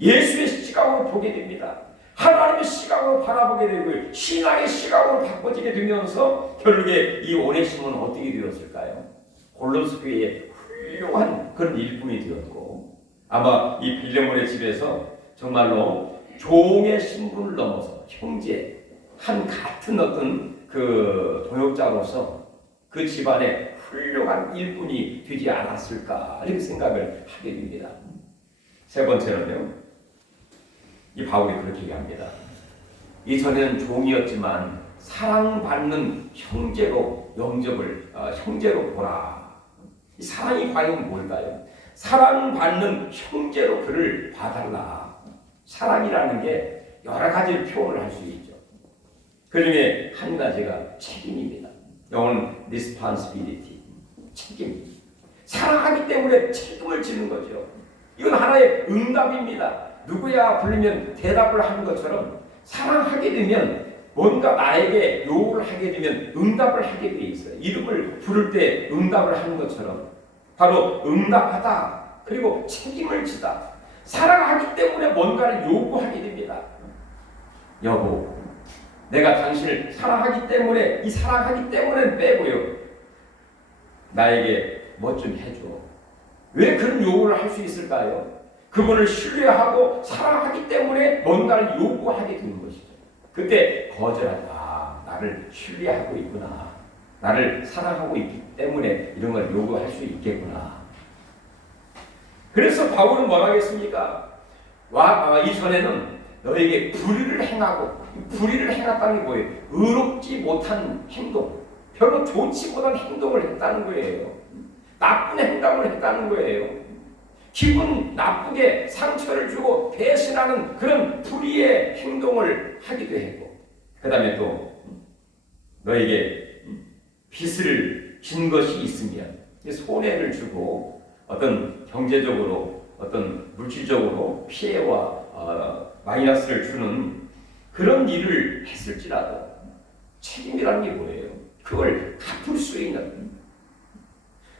예수의 시각으로 보게 됩니다. 하나님의 시각으로 바라보게 되고요, 신앙의 시각으로 바꿔지게 되면서 결국에 이 오네시모는 어떻게 되었을까요? 골로새 교회의 훌륭한 그런 일꾼이 되었고, 아마 이 빌레몬의 집에서 정말로 종의 신분을 넘어서 형제, 한 같은 어떤 그 동역자로서 그 집안의 훌륭한 일꾼이 되지 않았을까 이렇게 생각을 하게 됩니다. 3번째는요, 이 바울이 그렇게 얘기합니다. 이전에는 종이었지만 사랑받는 형제로 영접을 형제로 보라. 이 사랑이 과연 뭘까요? 사랑받는 형제로 그를 봐달라. 사랑이라는 게 여러 가지를 표현을 할 수 있죠. 그 중에 한 가지가 책임입니다. 영어는 responsibility, 책임. 사랑하기 때문에 책임을 지는 거죠. 이건 하나의 응답입니다. 누구야 부르면 대답을 하는 것처럼 사랑하게 되면 뭔가 나에게 요구를 하게 되면 응답을 하게 돼 있어요. 이름을 부를 때 응답을 하는 것처럼 바로 응답하다, 그리고 책임을 지다. 사랑하기 때문에 뭔가를 요구하게 됩니다. 여보, 내가 당신을 사랑하기 때문에, 이 사랑하기 때문에 빼고요, 나에게 뭐 좀 해줘. 왜 그런 요구를 할 수 있을까요? 그분을 신뢰하고 사랑하기 때문에 뭔가를 요구하게 되는 것이죠. 그때 거절하다. 나를 신뢰하고 있구나, 나를 사랑하고 있기 때문에 이런 걸 요구할 수 있겠구나. 그래서 바울은 뭐라 하겠습니까? 이전에는 너에게 불의를 행하고, 불의를 행했다는 게 뭐예요? 의롭지 못한 행동, 별로 좋지 못한 행동을 했다는 거예요. 나쁜 행동을 했다는 거예요. 기분 나쁘게 상처를 주고 배신하는 그런 불의의 행동을 하기도 했고, 그 다음에 또 너에게 빚을 진 것이 있으면 손해를 주고 어떤 경제적으로, 어떤 물질적으로 피해와 마이너스를 주는 그런 일을 했을지라도 책임이라는 게 뭐예요? 그걸 갚을 수 있는,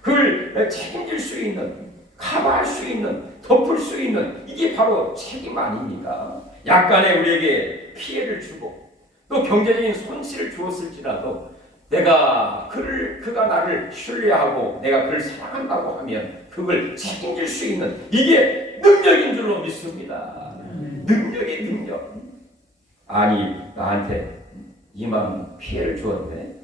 그걸 책임질 수 있는, 커버할 수 있는, 덮을 수 있는, 이게 바로 책임 아닙니까? 약간의 우리에게 피해를 주고 또 경제적인 손실을 주었을지라도 그가 나를 신뢰하고 내가 그를 사랑한다고 하면 그걸 책임질 수 있는, 이게 능력인 줄로 믿습니다. 능력. 아니, 나한테 이만 피해를 주었네.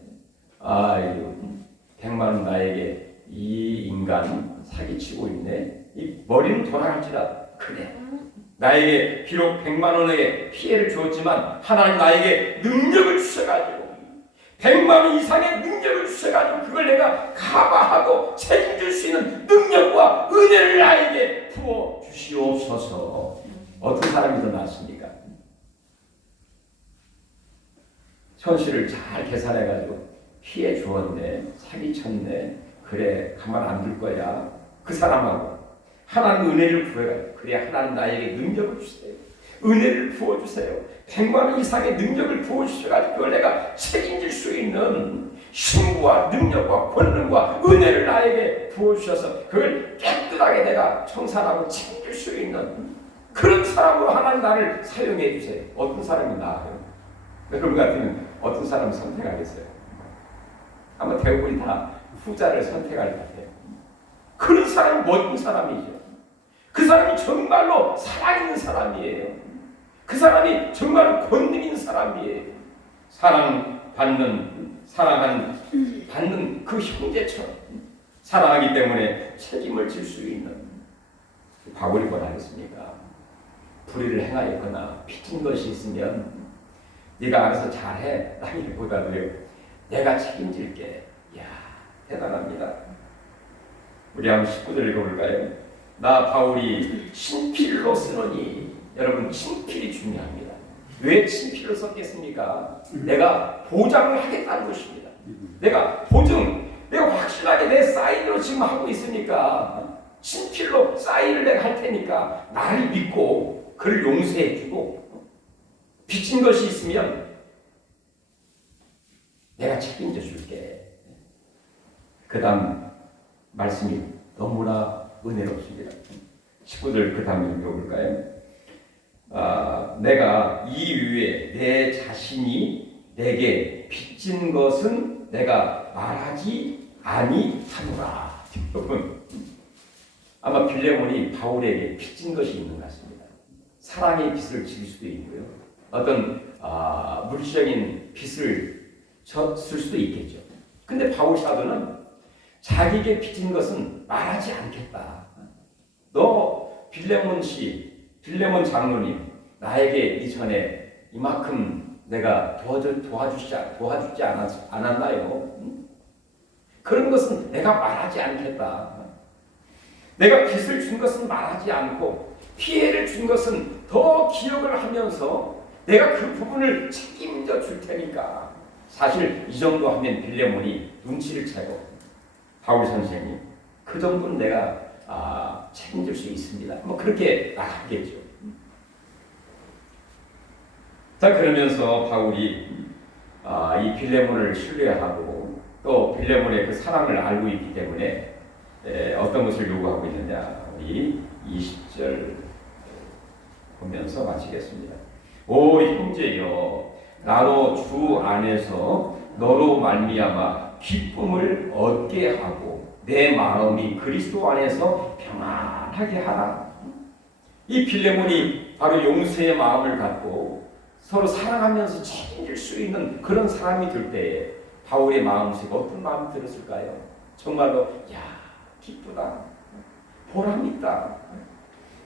아이고, 100만 원 나에게 이 인간 사기치고 있네. 이 머리는 돌아갈지라도 그래, 나에게 비록 100만 원의 피해를 주었지만 하나님 나에게 능력을 주셔가지고 100만 원 이상의 능력을 주셔가지고 그걸 내가 커버하고 책임질 수 있는 능력과 은혜를 나에게 부어 주시옵소서. 어떤 사람이 더 낫습니까? 현실을 잘 계산해가지고 피해 주었네, 사기쳤네, 그래 가만 안 둘 거야. 그 사람하고 하나님 은혜를 구해가지고 그래 하나님 나에게 능력을 주세요, 은혜를 부어주세요. 100만 원 이상의 능력을 부어주셔가지고 그걸 내가 책임질 수 있는 힘과 능력과 권능과 은혜를 나에게 부어주셔서 그걸 깨끗하게 내가 청산하고 책임질 수 있는 그런 사람으로 하나님 나를 사용해 주세요. 어떤 사람이 나아요? 여러분 같으면 어떤 사람을 선택하겠어요? 아마 대부분이 다 후자를 선택할 것 같아요. 그런 사람이 멋진 사람이죠. 그 사람이 정말로 살아있는 사람이에요. 그 사람이 정말 권능 있는 사람이에요. 사랑받는 그 형제처럼 사랑하기 때문에 책임을 질 수 있는 바울이 뭐라 했습니까? 불의를 행하였거나 빚진 것이 있으면 네가 알아서 잘해 라기보다도요 내가 책임질게. 이야 대단합니다. 우리 한번 19절 읽어볼까요? 나 바울이 친필로 쓰노니. 여러분 친필이 중요합니다. 왜 친필로 썼겠습니까? 내가 보장을 하겠다는 것입니다. 내가 확실하게 내 사인으로 지금 하고 있으니까 친필로 사인을 내가 할 테니까 나를 믿고 그를 용서해주고 빚진 것이 있으면 내가 책임져 줄게. 그 다음 말씀이 너무나 은혜롭습니다. 19절 그 다음 읽어볼까요? 내가 이 위에 내 자신이 내게 빚진 것은 내가 말하지 아니하노라. 여러분 아마 빌레몬이 바울에게 빚진 것이 있는 것 같습니다. 사랑의 빚을 질 수도 있고요. 어떤 물질적인 빚을 졌을 수도 있겠죠. 근데 바울 사도는 자기에게 빚진 것은 말하지 않겠다. 너 빌레몬 장로님 나에게 이전에 이만큼 내가 도와주지 않았나요? 그런 것은 내가 말하지 않겠다. 내가 빚을 준 것은 말하지 않고 피해를 준 것은 더 기억을 하면서 내가 그 부분을 책임져 줄 테니까. 사실 이 정도 하면 빌레몬이 눈치를 채고 바울 선생님 그 정도는 내가 책임질 수 있습니다. 뭐 그렇게 나가겠죠. 자 그러면서 바울이 이 빌레몬을 신뢰하고 또 빌레몬의 그 사랑을 알고 있기 때문에 어떤 것을 요구하고 있느냐. 우리 20절 보면서 마치겠습니다. 오 형제여 나로 주 안에서 너로 말미암아 기쁨을 얻게 하고 내 마음이 그리스도 안에서 평안하게 하라. 이 빌레몬이 바로 용서의 마음을 갖고 서로 사랑하면서 책임질 수 있는 그런 사람이 될 때에 바울의 마음속에 어떤 마음이 들었을까요? 정말로 야 기쁘다, 보람있다.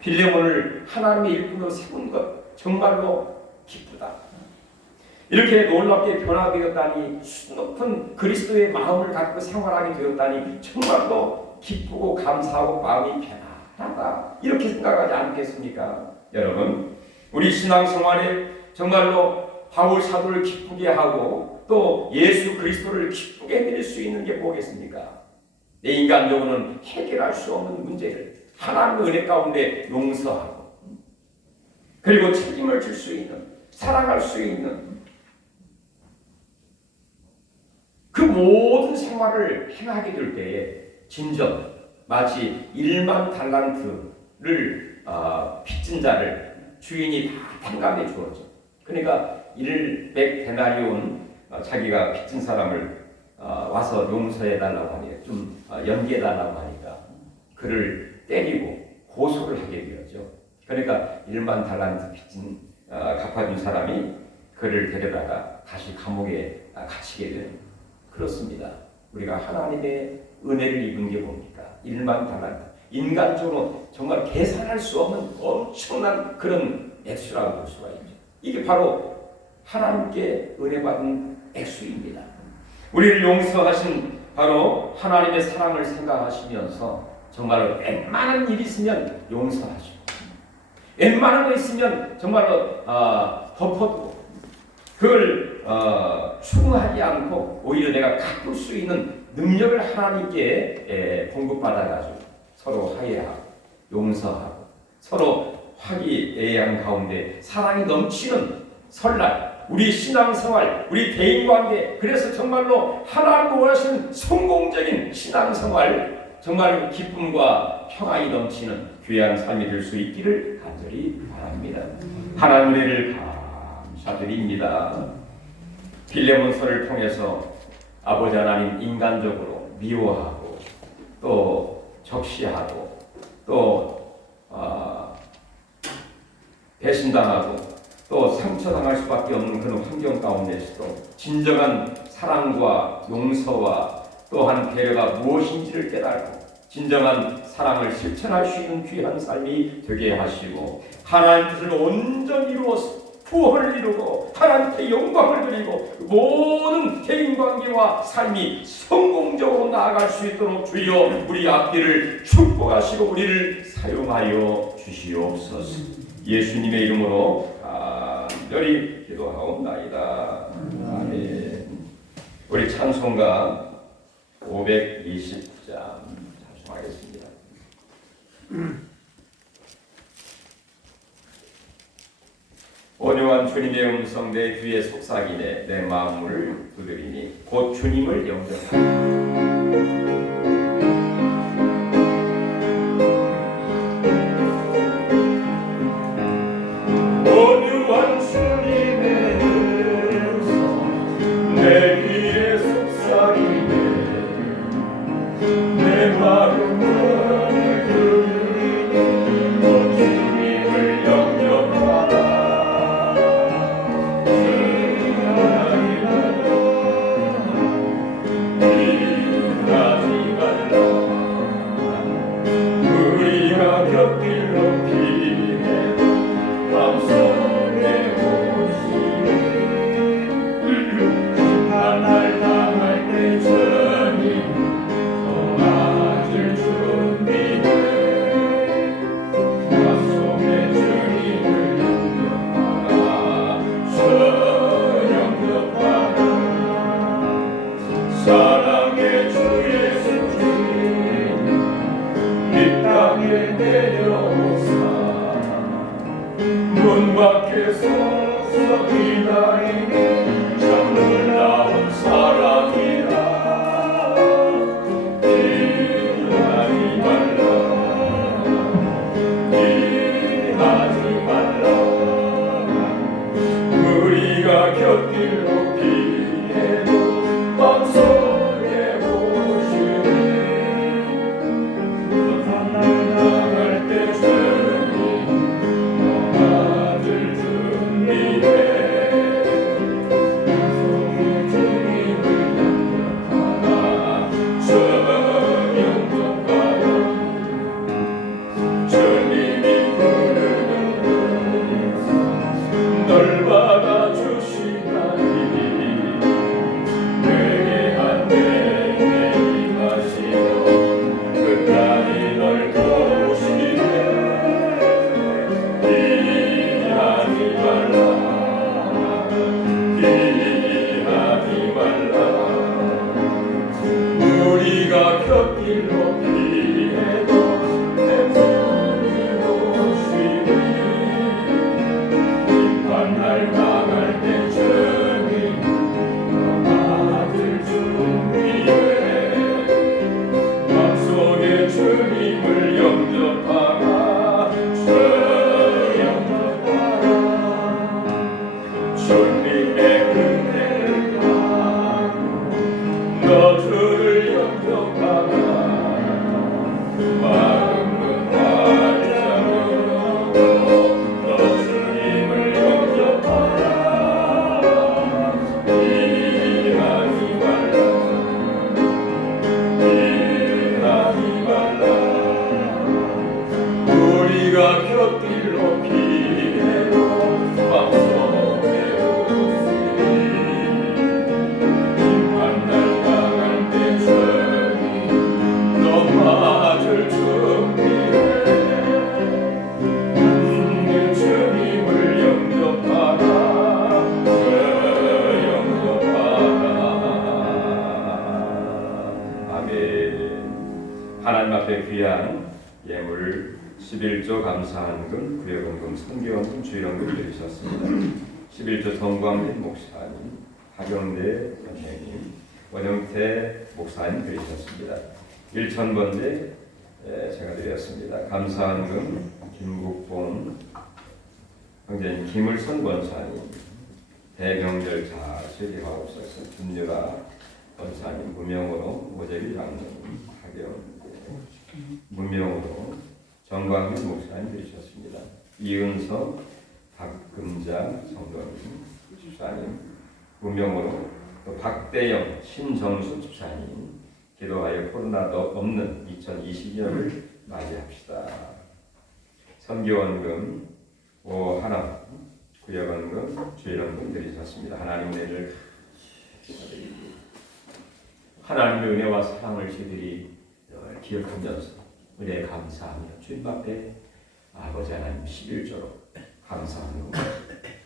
빌레몬을 하나님의 일꾼으로 세운 것 정말로 기쁘다. 이렇게 놀랍게 변화되었다니 수높은 그리스도의 마음을 갖고 생활하게 되었다니 정말로 기쁘고 감사하고 마음이 편안하다. 이렇게 생각하지 않겠습니까? 여러분 우리 신앙생활에 정말로 바울 사도를 기쁘게 하고 또 예수 그리스도를 기쁘게 해드릴 수 있는 게 뭐겠습니까? 내 인간적으로는 해결할 수 없는 문제를 하나님의 은혜 가운데 용서하고 그리고 책임을 질 수 있는 사랑할 수 있는 그 모든 생활을 행하게 될 때에 진정 마치 1만 달란트를 빚진 자를 주인이 다 탕감해 주었죠. 그러니까 100데나리온 자기가 빚진 사람을 와서 용서해 달라고 하니까 좀 연기해 달라고 하니까 그를 때리고 고소를 하게 되었죠. 그러니까 1만 달란트 빚진 갚아준 사람이 그를 데려다가 다시 감옥에 갇히게 되는. 그렇습니다. 우리가 하나님의 은혜를 입은 게 뭡니까? 1만 달란트. 인간적으로 정말 계산할 수 없는 엄청난 그런 액수라고 볼 수가 있죠. 이게 바로 하나님께 은혜 받은 액수입니다. 우리를 용서하신 바로 하나님의 사랑을 생각하시면서 정말로 웬만한 일이 있으면 용서하시고 웬만한 거 있으면 정말로 덮어두고 그걸 추궁하지 않고 오히려 내가 갚을 수 있는 능력을 하나님께 공급받아가지고 서로 화해하고 용서하고 서로 화기애애한 가운데 사랑이 넘치는 설날, 우리 신앙생활, 우리 대인관계, 그래서 정말로 하나님 원하시는 성공적인 신앙생활, 정말 기쁨과 평안이 넘치는 귀한 삶이 될 수 있기를 간절히 바랍니다. 하나님 은혜를 감사드립니다. 빌레몬서를 통해서 아버지 하나님 인간적으로 미워하고 또 적시하고 또 배신당하고 또 상처당할 수밖에 없는 그런 환경 가운데서도 진정한 사랑과 용서와 또한 배려가 무엇인지를 깨달고 진정한 사랑을 실천할 수 있는 귀한 삶이 되게 하시고 하나님 뜻을 온전히 이루어서 구원을 이루고 하나님께 영광을 드리고 모든 대인관계와 삶이 성공적으로 나아갈 수 있도록 주여 우리 앞길을 축복하시고 우리를 사용하여 주시옵소서. 예수님의 이름으로 간절히 기도하옵나이다. 아멘. 우리 찬송가 520장 찬송하겠습니다. 온유한 주님의 음성 내 귀에 속삭이네 내 마음을 두드리니 곧 주님을 영접하라. 하나님 앞에 귀한 예물을 11조 감사한금, 구역원금, 선교원금, 주일원금 드리셨습니다. 11조 정광진 목사님, 하경대 선생님, 원영태 목사님 드리셨습니다. 1,000번째 제가 드렸습니다. 감사한금 김국봉 형제님, 김을선 권사님, 대명절 잘 수리하옵소서. 김유라 권사님, 무명으로 모재기 장로님, 하경 무명으로 정광훈 목사님 되셨습니다. 이은서 박금자 성도님 집사님, 무명으로 또 박대영 신정수 집사님, 기도하여 코로나 없는 2022년을 맞이합시다. 선교원금 오하나, 구역원금, 주일원금 드리셨습니다. 하나님 은혜를 하나님의 은혜와 사랑을 저희들이 늘 기억하면서 은혜 감사하며 주님 앞에 아버지 하나님 11조로 감사하며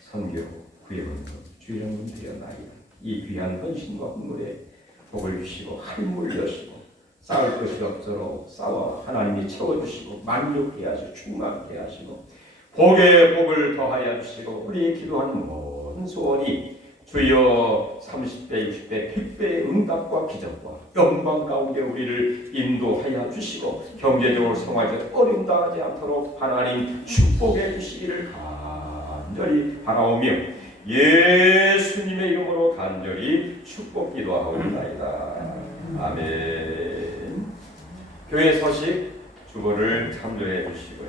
선교, 구역원금, 주일원금 드려나이다. 이 귀한 헌신과 헌물에 복을 주시고 한물 여시고 쌓을 것이 없도록 쌓아 하나님이 채워주시고 만족해 하시고 충만케 하시고 복에 복을 더하여 주시고 우리의 기도하는 모든 소원이 주여 30배, 60배, 100배의 응답과 기적과 영광 가운데 우리를 인도하여 주시고 경제적으로 생활적으로 어려움 당하지 않도록 하나님 축복해 주시기를 간절히 바라오며 예수님의 이름으로 간절히 축복 기도하옵나이다. 아멘. 교회 소식 주보를 참조해 주시고요.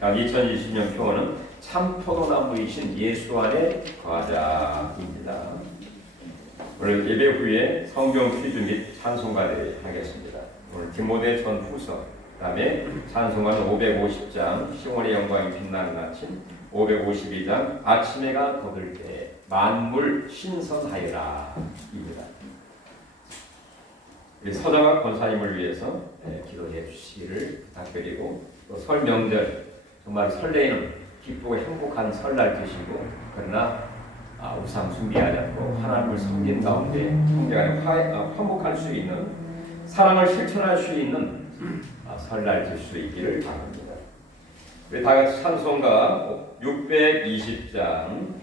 2020년 표어는 참포도나무이신 예수 안의 과자입니다. 오늘 예배 후에 성경 퀴즈 및 찬송가를 하겠습니다. 오늘 디모데 전후서, 그다음에 찬송가는 550장 시온의 영광이 빛나는 아침, 552장 아침해가 돋을 때 만물 신선하여라 입니다. 우리 서정학 권사님을 위해서 기도해 주시기를 부탁드리고, 또 설 명절 정말 설레이는 기쁘고 행복한 설날 되시고, 그러나 우상 숭배하지 않고 하나님을 섬긴 가운데 형제간에 화목할 수 있는, 사랑을 실천할 수 있는 설날 될 수 있기를 바랍니다. 우리 다 같이 찬송가 620장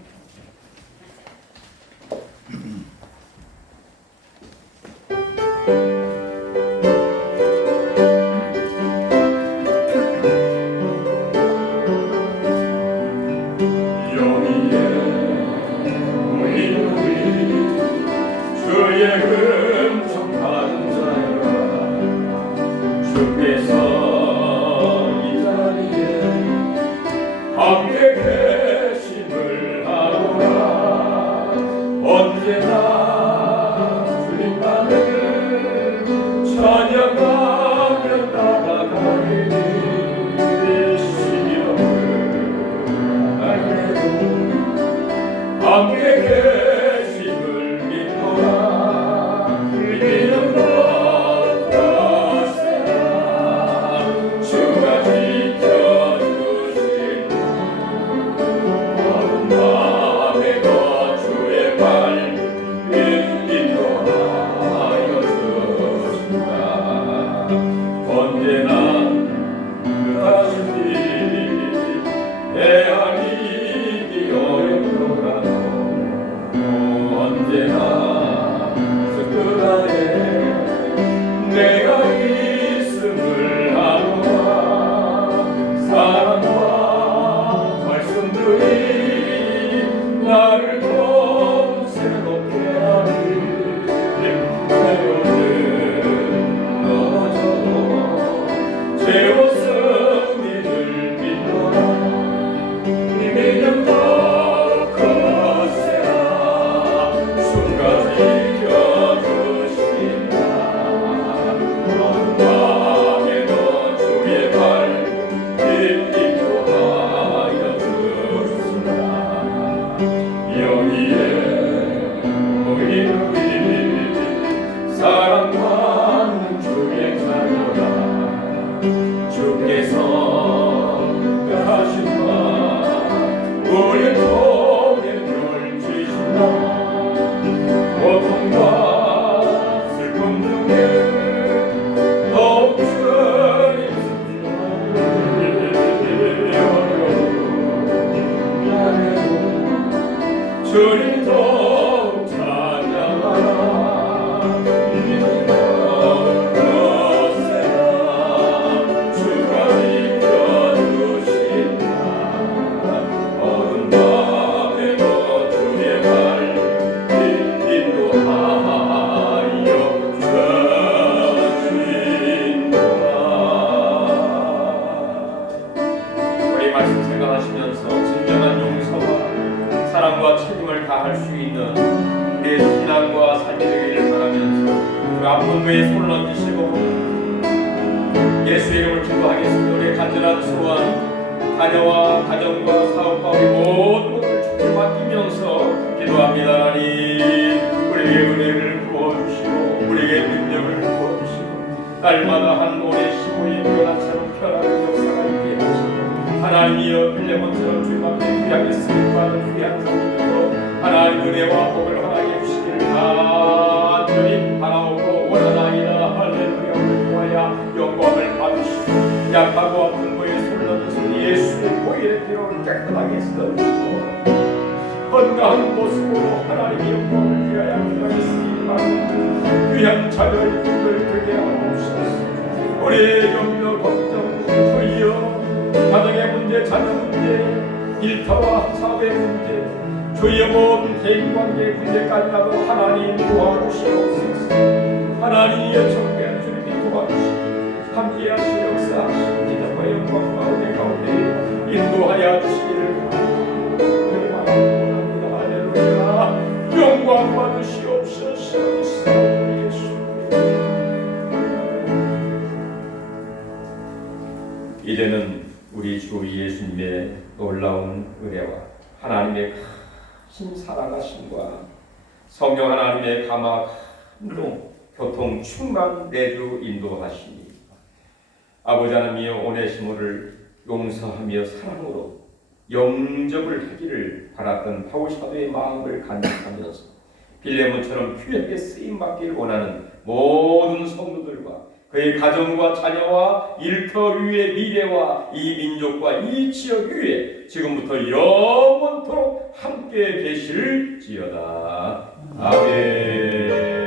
순간 우리 더욱 찬양하라. 믿으라 주가 지켜주신다. 어두운 밤에도 주의 발 인도하여 주신다. 우리 말씀 생각하시면서 진정한 용서와 사랑과 책임을 다할 수 있는 우리의 신앙과 삶이 되기를 바라면서 그 아픈 거에 손을 얹으시고 예수의 이름을 기도하겠습니다. 우리의 간절한 소원, 자녀와 가정과 사업과 우리 모든 것을 주께 맡기면서 기도합니다. 하나님, 우리에게 은혜를 부어주시고 우리에게 능력을 부어주시고 날마다 한 올해 15일 변화처럼 편안한 역사가 있게 하시고 하나님이여 빌레몬처럼 주님 앞에 귀하게 쓰임받은 귀한 성도로 하나님 은혜와 복을 허락해 주시기를 간절히 바라옵고 원하나이다. 할렐루야. 우리 통하여 영광을 받으시고 약하고 아픈 거에 손을 얹으신 예수의 보혈의 피로 깨끗하게 씻어주시고 건강한 모습으로 하나님의 영광을 위하여 귀하게 쓰임받은 귀한 자녀의 꿈을 되게 하옵소서. 우리의 염려 걱정 주여 가정의 문제, 자녀 문제, 일터와 사회 문제, 주의 모든 대인관계 문제까지라도 하나님 도와주시옵소서. 하나님의 정결 주님이 도와주시고 함께하시 역사하시고 기적과 영광과 은혜 가운데 인도하여 주시기를 원합니다. 할렐루야. 영광 받으시옵소서. 예수. 이제는 우리 주 예수님의 놀라운 은혜와 하나님의 큰 사랑하심과 성령 하나님의 감화 감동 교통 충만 내주 인도하시니 아버지 하나님이여 오네시모를 용서하며 사랑으로 영접을 하기를 바랐던 바울 사도의 마음을 간직하면서 빌레몬처럼 귀하게 쓰임받기를 원하는 모든 성도들과 그의 가정과 자녀와 일터 위의 미래와 이 민족과 이 지역 위에 지금부터 영원토록 함께 계실지어다. 아멘.